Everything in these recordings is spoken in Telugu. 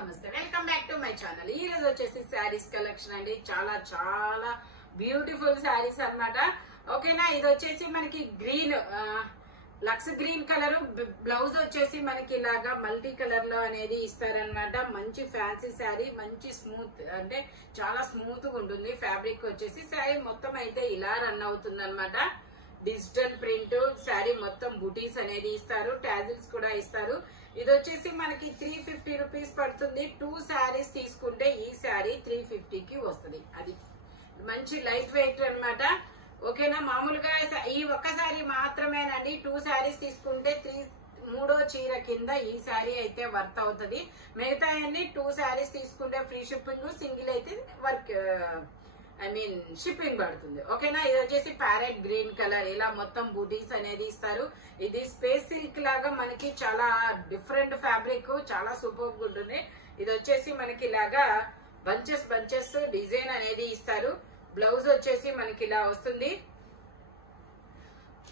నమస్తే welcome back to my channel. ఈ రోజు వచ్చేసి శారీస్ కలెక్షన్ అండి. చాలా చాలా బ్యూటిఫుల్ శారీస్ అన్నమాట. ఓకేనా, ఇది వచ్చేసి మనకి green lux green colour, blouse వచ్చేసి మనకి ఇలాగా మల్టీ కలర్ లో అనేది ఇస్తారనమాట. మంచి ఫ్యాన్సీ శారీ, మంచి స్మూత్ అంటే చాలా స్మూత్ గా ఉంటుంది. ఫ్యాబ్రిక్ వచ్చేసి శారీ మొత్తం అయితే ఇలా రన్ అవుతుంది అనమాట. డిజిటల్ ప్రింట్ శారీ మొత్తం బుటీస్ అనేది ఇస్తారు, టాజిల్స్ కూడా ఇస్తారు. ఇది వచ్చేసి మనకి 350 రూపీస్ పడుతుంది. 2 శారీస్ తీసుకుంటే ఈ శారీ 350కి వస్తుంది. అది మంచి లైట్ వెయిట్ అన్నమాట. ఓకేనా, మామూలుగా ఈ ఒక్క శారీ మాత్రమేనండి. 2 శారీస్ తీసుకుంటే మూడో చీర కింద ఈ శారీ అయితే వర్త్ అవుతుంది. మిగతా అన్ని 2 శారీస్ తీసుకుంటే ఫ్రీ షిప్పింగ్, సింగిల్ అయితే షిప్పింగ్ పడుతుంది. ఓకేనా, ఇది వచ్చేసి ప్యారెట్ గ్రీన్ కలర్, ఇలా మొత్తం బూటీస్ అనేది ఇస్తారు. ఇది స్పేస్ సిల్క్ లాగా మనకి చాలా డిఫరెంట్ ఫ్యాబ్రిక్, చాలా సూపర్ గా ఉంటుంది. ఇది వచ్చేసి మనకి ఇలాగా బంచెస్ బంచెస్ డిజైన్ అనేది ఇస్తారు. బ్లౌజ్ వచ్చేసి మనకి ఇలా వస్తుంది.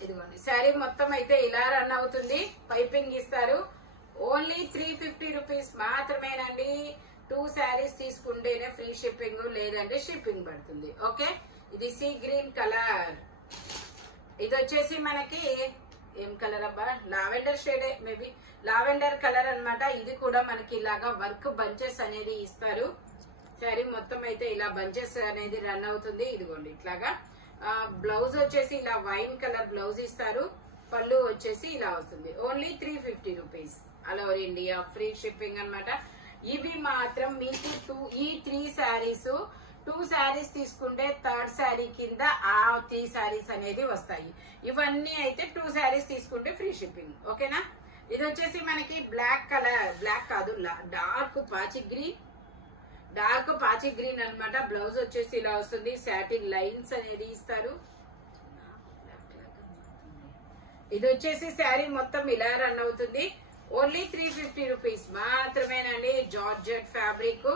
ఇదిగోండి, శారీ మొత్తం అయితే ఇలా రన్ అవుతుంది. పైపింగ్ ఇస్తారు. ఓన్లీ 350 రూపీస్ మాత్రమేనండి. 2 శారీస్ తీసుకుంటేనే ఫ్రీ షిప్పింగ్, లేదంటే షిప్పింగ్ పడుతుంది. ఓకే, ఇది సీ గ్రీన్ కలర్. ఇది వచ్చేసి మనకి ఏం కలర్ అబ్బా, lavender shade, maybe lavender colour అన్నమాట. ఇది కూడా మనకి ఇలాగా వర్క్ బంచెస్ అనేది ఇస్తారు. శారీ మొత్తం అయితే ఇలా బంచెస్ అనేది రన్ అవుతుంది. ఇదిగోండి ఇట్లాగా. బ్లౌజ్ వచ్చేసి ఇలా వైన్ కలర్ బ్లౌజ్ ఇస్తారు. పళ్ళు వచ్చేసి ఇలా వస్తుంది. Only 350 rupees, all over India free shipping అన్నమాట. ఇవి మాత్రం మీకు ఈ 3 శారీస్ 2 శారీస్ తీసుకుంటే థర్డ్ శారీ కింద ఆ 3 శారీస్ అనేది వస్తాయి. ఇవన్నీ అయితే 2 శారీస్ తీసుకుంటే ఫ్రీ షిప్పింగ్. ఓకేనా, ఇది వచ్చేసి మనకి బ్లాక్ కలర్, బ్లాక్ కాదు డార్క్ పాచి గ్రీన్ అన్నమాట. బ్లౌజ్ వచ్చేసి ఇలా వస్తుంది. సాటిన్ లైన్స్ అనేది ఇస్తారు. ఇది వచ్చేసి శారీ మొత్తం ఇలా రన్ అవుతుంది. ఓన్లీ 350 రూపీస్ మాత్రమేనండి. Georgette fabric.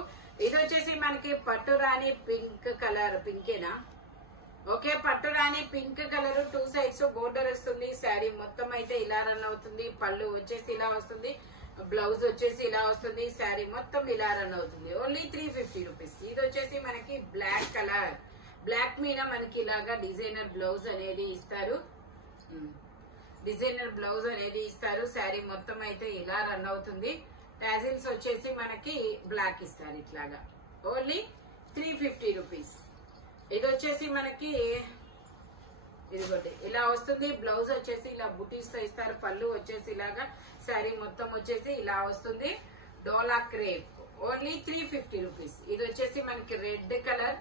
ఇది వచ్చేసి మనకి పట్టురాణి పింక్ కలర్, పింకేనా? ఓకే, పట్టురాణి పింక్ కలర్, 2 సైడ్స్ బోర్డర్ వస్తుంది. శారీ మొత్తం అయితే ఇలా రన్ అవుతుంది. పళ్ళు వచ్చేసి ఇలా వస్తుంది. బ్లౌజ్ వచ్చేసి ఇలా వస్తుంది. శారీ మొత్తం ఇలా రన్ అవుతుంది. Only 350 rupees. ఇది వచ్చేసి మనకి బ్లాక్ కలర్, బ్లాక్ మీద మనకి ఇలాగా డిజైనర్ బ్లౌజ్ అనేది ఇస్తారు. డిజైనర్ బ్లౌజ్ అనేది ఇస్తారు. శారీ మొత్తం అయితే ఇలా రన్ అవుతుంది. టాజిల్స్ వచ్చేసి మనకి బ్లాక్ ఇస్తారు ఇట్లాగా. Only 350 rupees. ఇది వచ్చేసి మనకి ఇదిగోండి ఇలా వస్తుంది. బ్లౌజ్ వచ్చేసి ఇలా బుటీస్ తో ఇస్తారు. పళ్ళు వచ్చేసి ఇలాగా. శారీ మొత్తం వచ్చేసి ఇలా వస్తుంది. డోలా క్రేప్. Only 350 rupees. ఇది వచ్చేసి మనకి red colour,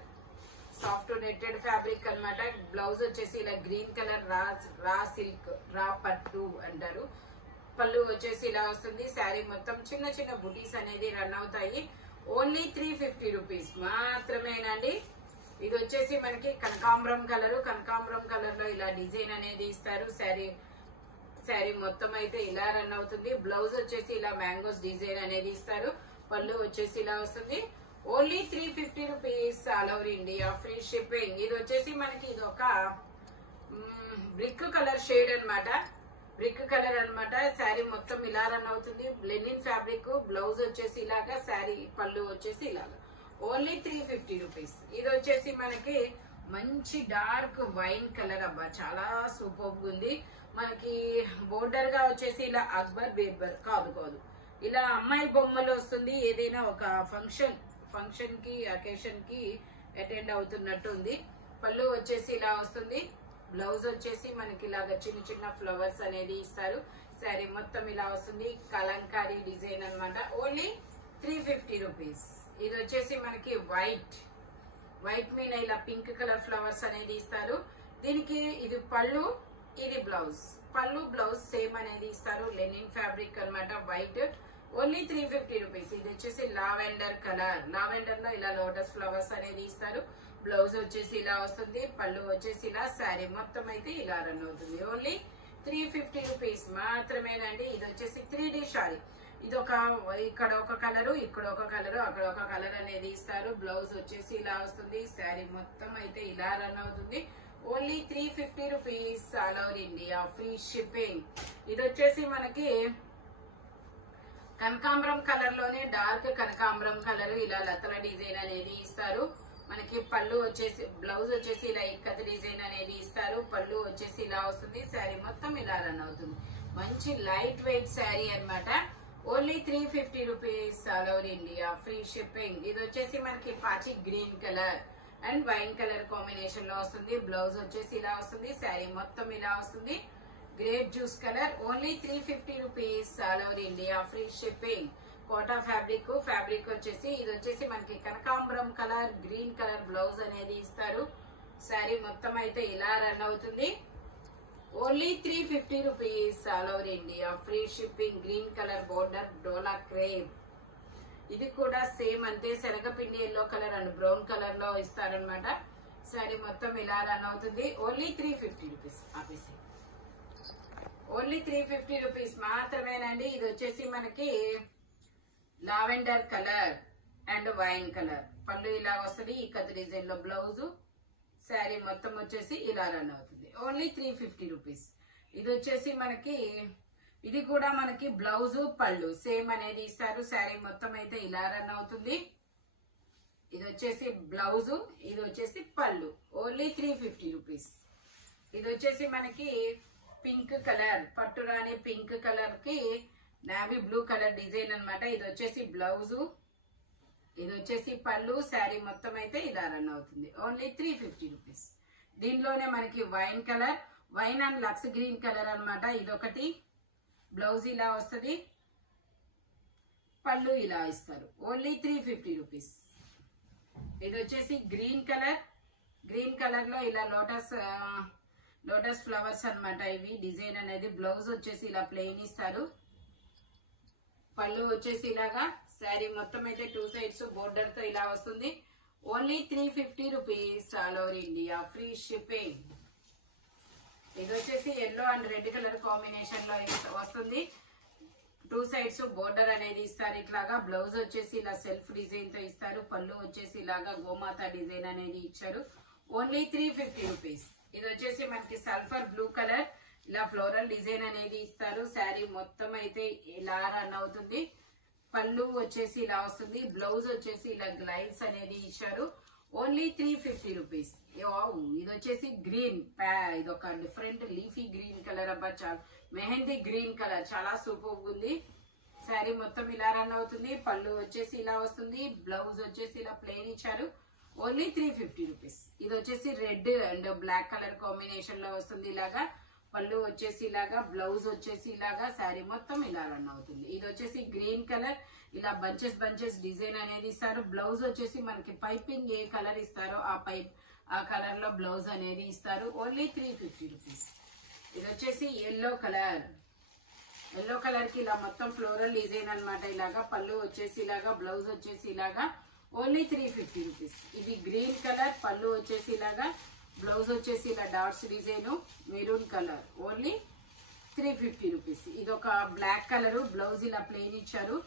soft netted fabric అన్నమాట. బ్లౌజ్ వచ్చేసి ఇలా గ్రీన్ కలర్, రా సిల్క్, రా పట్టు అంటారు. పళ్ళు వచ్చేసి ఇలా వస్తుంది. శారీ మొత్తం చిన్న చిన్న బుటీస్ అనేది రన్ అవుతాయి. ఓన్లీ 350 రూపీస్ మాత్రమేనండి. ఇది వచ్చేసి మనకి కనకాంబరం కలర్, కనకాంబరం కలర్ లో ఇలా డిజైన్ అనేది ఇస్తారు. శారీ మొత్తం అయితే ఇలా రన్ అవుతుంది. బ్లౌజ్ వచ్చేసి ఇలా మ్యాంగోస్ డిజైన్ అనేది ఇస్తారు. పళ్ళు వచ్చేసి ఇలా వస్తుంది. Only 350 rupees, all over India free shipping. ఇది వచ్చేసి మనకి ఇది ఒక బ్రిక్ కలర్ షేడ్ అన్నమాట. బ్రిక్ కలర్ అన్నమాట. శారీ మొత్తం ఇలా రన్ అవుతుంది. Linen fabric. బ్లౌజ్ వచ్చేసి ఇలాగా. శారీ పళ్ళు వచ్చేసి ఇలాగా. Only 350 rupees. ఇది వచ్చేసి మనకి మంచి డార్క్ వైన్ కలర్ అబ్బా, చాలా సూపర్ ఉంది. మనకి బోర్డర్ గా వచ్చేసి ఇలా అక్బర్ బేబర్ కాదు, ఇలా అమ్మాయి బొమ్మలు వస్తుంది. ఏదైనా ఒక ఫంక్షన్ కి అకేషన్ కి అటెండ్ అవుతున్నట్టు ఉంది. పళ్ళు వచ్చేసి ఇలా వస్తుంది. బ్లౌజ్ వచ్చేసి మనకి ఇలాగా చిన్న చిన్న ఫ్లవర్స్ అనేది ఇస్తారు. శారీ మొత్తం ఇలా వస్తుంది. కలంకారీ డిజైన్ అన్నమాట. Only 350 rupees. ఇది వచ్చేసి మనకి వైట్ మీద ఇలా పింక్ కలర్ ఫ్లవర్స్ అనేది ఇస్తారు. దీనికి ఇది పళ్ళు, ఇది బ్లౌజ్. పళ్ళు బ్లౌజ్ సేమ్ అనేది ఇస్తారు. లెనిన్ ఫ్యాబ్రిక్ అన్నమాట. వైట్. Only 350 rupees. ఇది వచ్చేసి లావెండర్ కలర్. లావెండర్ లో ఇలా లోటస్ ఫ్లవర్స్ అనేది ఇస్తారు. బ్లౌజ్ వచ్చేసి ఇలా వస్తుంది. పళ్ళు వచ్చేసి ఇలా. శారీ మొత్తం అయితే ఇలా రన్ అవుతుంది. ఓన్లీ 350 రూపీస్ మాత్రమేనండి. ఇది వచ్చేసి 3D శారీ. ఇది ఇక్కడ ఒక కలరు, ఇక్కడ ఒక కలరు, అక్కడ ఒక కలర్ అనేది ఇస్తారు. బ్లౌజ్ వచ్చేసి ఇలా వస్తుంది. శారీ మొత్తం అయితే ఇలా రన్ అవుతుంది. Only 350 rupees, all over India free shipping. ఇది వచ్చేసి మనకి కనకాంబరం కలర్ లోనే డార్క్ కనకాంబరం కలర్ ఇలా లతల డిజైన్ అనేది ఇస్తారు. మనకి పళ్ళు వచ్చేసి బ్లౌజ్ వచ్చేసి ఇలా ఇక్కత్ డిజైన్ అనేది ఇస్తారు. పళ్ళు వచ్చేసి ఇలా వస్తుంది. శారీ మొత్తం ఇలా రన్ అవుతుంది. మంచి లైట్ వెయిట్ శారీ అన్నమాట. Only 350 rupees all over India, free shipping. ఇది వచ్చేసి మనకి పాచి green colour and wine colour combination లో వస్తుంది. బ్లౌజ్ వచ్చేసి ఇలా వస్తుంది. శారీ మొత్తం ఇలా వస్తుంది. Grape juice colour. Only 350 rupees all over India, free shipping. Kota fabric వచ్చేసి ఇది వచ్చేసి మనకి కనకాంబరం కలర్ గ్రీన్ కలర్ బ్లౌజ్ అనేది ఇస్తారు. శారీ మొత్తం అయితే ఇలా రన్ అవుతుంది. Only 350 rupees all over India, free shipping. Green colour border డోలా క్రేప్. ఇది కూడా సేమ్ అంతే, శనగపిండి yellow colour and brown colour లో ఇస్తారనమాట. శారీ మొత్తం ఇలా రన్ అవుతుంది. Only 350 rupees. Office only 350 rupees మాత్రమేనండి. ఇది వచ్చేసి మనకి lavender colour and wine colour. పళ్ళు ఇలా వస్తుంది. ఈ కథ డిజైన్ లో బ్లౌజ్. శారీ మొత్తం వచ్చేసి ఇలా రన్ అవుతుంది. Only 350 rupees. ఇది వచ్చేసి మనకి ఇది కూడా మనకి బ్లౌజ్ పళ్ళు సేమ్ అనేది ఇస్తారు. శారీ మొత్తం అయితే ఇలా రన్ అవుతుంది. ఇది వచ్చేసి బ్లౌజ్, ఇది వచ్చేసి పళ్ళు. Only 350 rupees. ఇది వచ్చేసి మనకి పింక్ కలర్, పట్టురాని పింక్ కలర్ కి నావీ బ్లూ కలర్ డిజైన్ అన్నమాట. ఇది వచ్చేసి బ్లౌజ్, ఇది వచ్చేసి పళ్ళు. శారీ మొత్తం అయితే ఇలా రన్ అవుతుంది. Only 350 rupees. దీనిలోనే మనకి wine colour, wine and lux green colour అన్నమాట. ఇదొకటి. బ్లౌజ్ ఇలా వస్తుంది. పళ్ళు ఇలా ఇస్తారు. Only 350 rupees. ఇది వచ్చేసి గ్రీన్ కలర్. గ్రీన్ కలర్ లో ఇలా లోటస్ ఫ్లవర్స్ అన్నమాట. ఇవి డిజైన్ అనేది. బ్లౌజ్ వచ్చేసి ఇలా ప్లెయిన్ ఇస్తారు. పళ్ళు వచ్చేసి ఇలాగా. శారీ మొత్తం అయితే 2 సైడ్స్ బోర్డర్ తో ఇలా వస్తుంది. Only 350 rupees all over India, free shipping. ఇది వచ్చేసి yellow and red colour combination లో వస్తుంది. 2 సైడ్స్ బోర్డర్ అనేది ఇస్తారు ఇట్లాగా. బ్లౌజ్ వచ్చేసి ఇలా సెల్ఫ్ డిజైన్ తో ఇస్తారు. పళ్ళు వచ్చేసి ఇలాగా గోమాత డిజైన్ అనేది ఇచ్చారు. Only 350 rupees. ఇది వచ్చేసి మనకి సల్ఫర్ బ్లూ కలర్, ఇలా ఫ్లోరల్ డిజైన్ అనేది ఇస్తారు. శారీ మొత్తం అయితే ఇలా రన్ అవుతుంది. పళ్ళు వచ్చేసి ఇలా వస్తుంది. బ్లౌజ్ వచ్చేసి ఇలా గ్లైడ్స్ అనేది ఇచ్చారు. Only 350 rupees. ఇది వచ్చేసి గ్రీన్, ఇది ఒక డిఫరెంట్ లీఫీ గ్రీన్ కలర్. అబ్బా చాలా మెహందీ గ్రీన్ కలర్, చాలా సూపర్ ఉంది. శారీ మొత్తం ఇలా రన్ అవుతుంది. పళ్ళు వచ్చేసి ఇలా వస్తుంది. బ్లౌజ్ వచ్చేసి ఇలా ప్లెయిన్ ఇచ్చారు. Only 350 rupees. ఇది వచ్చేసి red and black colour combination లో వస్తుంది ఇలాగా. పళ్ళు వచ్చేసి ఇలాగా, బ్లౌజ్ వచ్చేసి ఇలాగా. శారీ మొత్తం ఇలా రన్ అవుతుంది. ఇది వచ్చేసి గ్రీన్ కలర్, ఇలా బంచెస్ డిజైన్ అనేది ఇస్తారు. బ్లౌజ్ వచ్చేసి మనకి పైపింగ్ ఏ కలర్ ఇస్తారో ఆ కలర్ లో బ్లౌజ్ అనేది ఇస్తారు. Only 350 rupees. ఇది వచ్చేసి ఎల్లో కలర్. ఎల్లో కలర్ కి ఇలా మొత్తం ఫ్లోరల్ డిజైన్ అన్నమాట. ఇలాగా పళ్ళు వచ్చేసి ఇలాగా, బ్లౌజ్ వచ్చేసి ఇలాగా. Only 350 rupees. ఇది గ్రీన్ కలర్, పళ్ళు వచ్చేసి ఇలాగా, బ్లౌజ్ వచ్చేసి ఇలా dots design maroon colour. Only 350 rupees. ఇది ఒక బ్లాక్ కలర్, బ్లౌజ్ ఇలా ప్లెయిన్ ఇచ్చారు.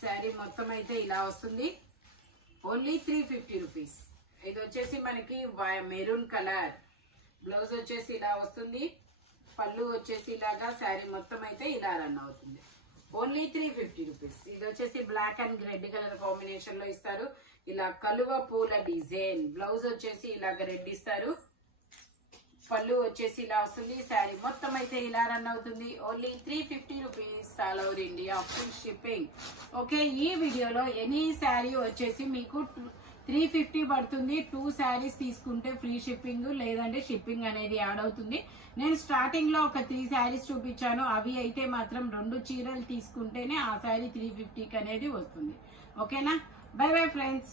శారీ మొత్తం అయితే ఇలా వస్తుంది. Only 350 rupees. ఇది వచ్చేసి మనకి మెరూన్ కలర్, బ్లౌజ్ వచ్చేసి ఇలా వస్తుంది. పళ్ళు వచ్చేసి ఇలాగా. శారీ మొత్తం అయితే ఇలా రన్ అవుతుంది. Only 350 rupees. ఇది వచ్చేసి black and red colour combination లో ఇస్తారు. ఇలా కలువ పూల డిజైన్. బ్లౌజ్ వచ్చేసి ఇలాగ రెడ్ ఇస్తారు. పళ్ళు వచ్చేసి ఇలా వస్తుంది. శారీ మొత్తం అయితే ఇలా రన్ అవుతుంది. Only 350 rupees all over India, free shipping. Okay, ఈ వీడియోలో ఎనీ శారీ వచ్చేసి మీకు 350 పడుతుంది. 2 శారీస్ తీసుకుంటే ఫ్రీ షిప్పింగ్, లేదంటే షిప్పింగ్ అనేది యాడ్ అవుతుంది. నేను స్టార్టింగ్ లో ఒక 3 శారీస్ చూపించాను. అవి అయితే మాత్రం 2 చీరలు తీసుకుంటేనే ఆ శారీ 350కి అనేది వస్తుంది. ఓకేనా? By bye friends.